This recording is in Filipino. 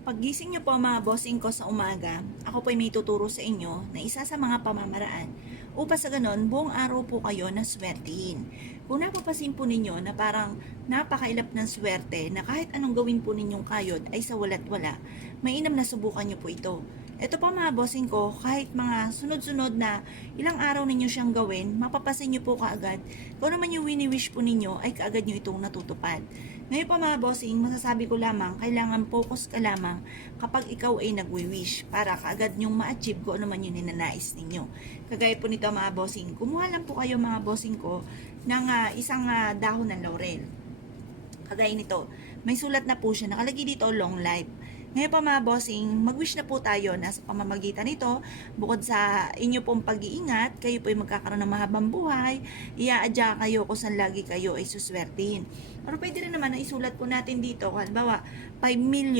Paggising niyo po mga bossing ko sa umaga, ako po ay may tuturo sa inyo na isa sa mga pamamaraan upang sa ganon buong araw po kayo na swertihin. Kung napapasin po ninyo na parang napakailap ng swerte na kahit anong gawin po ninyong kayod ay sa wala't wala, mainam na subukan niyo po ito. Ito po mga bossing ko, kahit mga sunod-sunod na ilang araw ninyo siyang gawin, mapapasin niyo po kaagad kung naman yung wini-wish po ninyo ay kaagad niyo itong natutupad. Ngayon po mga bossing, masasabi ko lamang, kailangan focus ka lamang kapag ikaw ay nagwi-wish para kaagad nyong ma-achieve kung ano man yung ninanais ninyo. Kagaya po nito mga bossing, kumuha lang po kayo mga bossing ko ng isang dahon ng laurel. Kagaya nito, may sulat na po siya, nakalagay dito long life. Ngayon pa mga bossing, mag-wish na po tayo na sa pamamagitan nito, bukod sa inyo pong pag-iingat, kayo po ay magkakaroon ng mahabang buhay, iaadya kayo kung saan lagi kayo ay suswertihin. Pero pwede rin naman na isulat po natin dito, halimbawa, 5 million